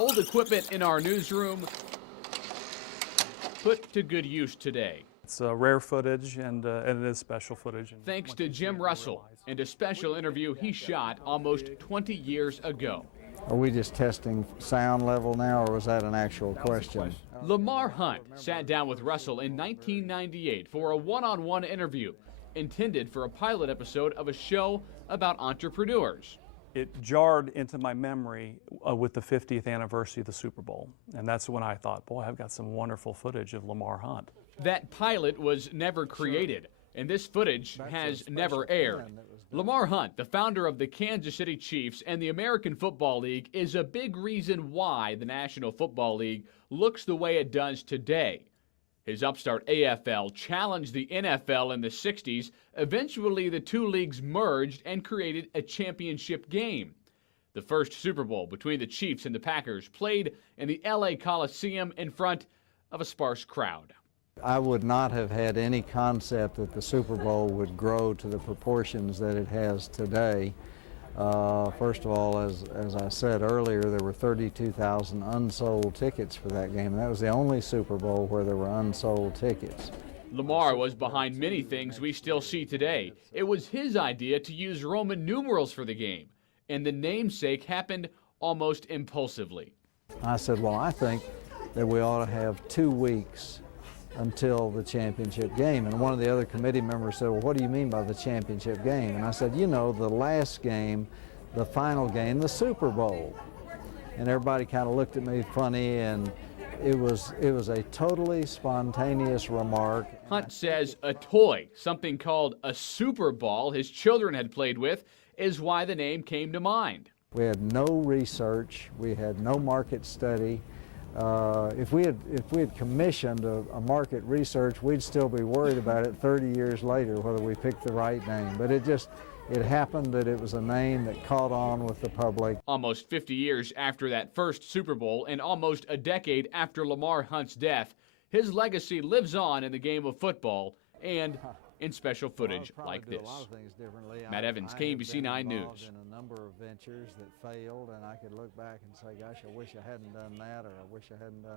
Old equipment in our newsroom put to good use today. It's rare footage, and it is special footage. Thanks to Jim Russell and a special interview he shot almost 20 years ago. Are we just testing sound level now, or was that an actual question? Lamar Hunt sat down with Russell in 1998 for a one-on-one interview intended for a pilot episode of a show about entrepreneurs. It jarred into my memory with the 50th anniversary of the Super Bowl, and that's when I thought, boy, I've got some wonderful footage of Lamar Hunt. That pilot was never created, and this footage has never aired. Lamar Hunt, the founder of the Kansas City Chiefs and the American Football League, is a big reason why the National Football League looks the way it does today. His upstart AFL challenged the NFL in the 60s. Eventually, the two leagues merged and created a championship game. The first Super Bowl between the Chiefs and the Packers played in the LA Coliseum in front of a sparse crowd. I would not have had any concept that the Super Bowl would grow to the proportions that it has today. First of all, as I said earlier, there were 32,000 unsold tickets for that game. That was the only Super Bowl where there were unsold tickets. Lamar was behind many things we still see today. It was his idea to use Roman numerals for the game, and the namesake happened almost impulsively. I said, well, I think that we ought to have 2 weeks until the championship game. And one of the other committee members said, well, what do you mean by the championship game? And I said, you know, the last game, the final game, the Super Bowl. And everybody kind of looked at me funny, and it was a totally spontaneous remark. Hunt says a toy, something called a Super Ball his children had played with, is why the name came to mind. We had no research, we had no market study. If we had commissioned a market research, we'd still be worried about it 30 years later, whether we picked the right name. But it happened that it was a name that caught on with the public. Almost 50 years after that first Super Bowl and almost a decade after Lamar Hunt's death, his legacy lives on in the game of football and in special footage like this. Matt Evans, KBC 9 News. In a number of ventures that failed, and I could look back and say, gosh, I wish I hadn't done that, or I wish I hadn't done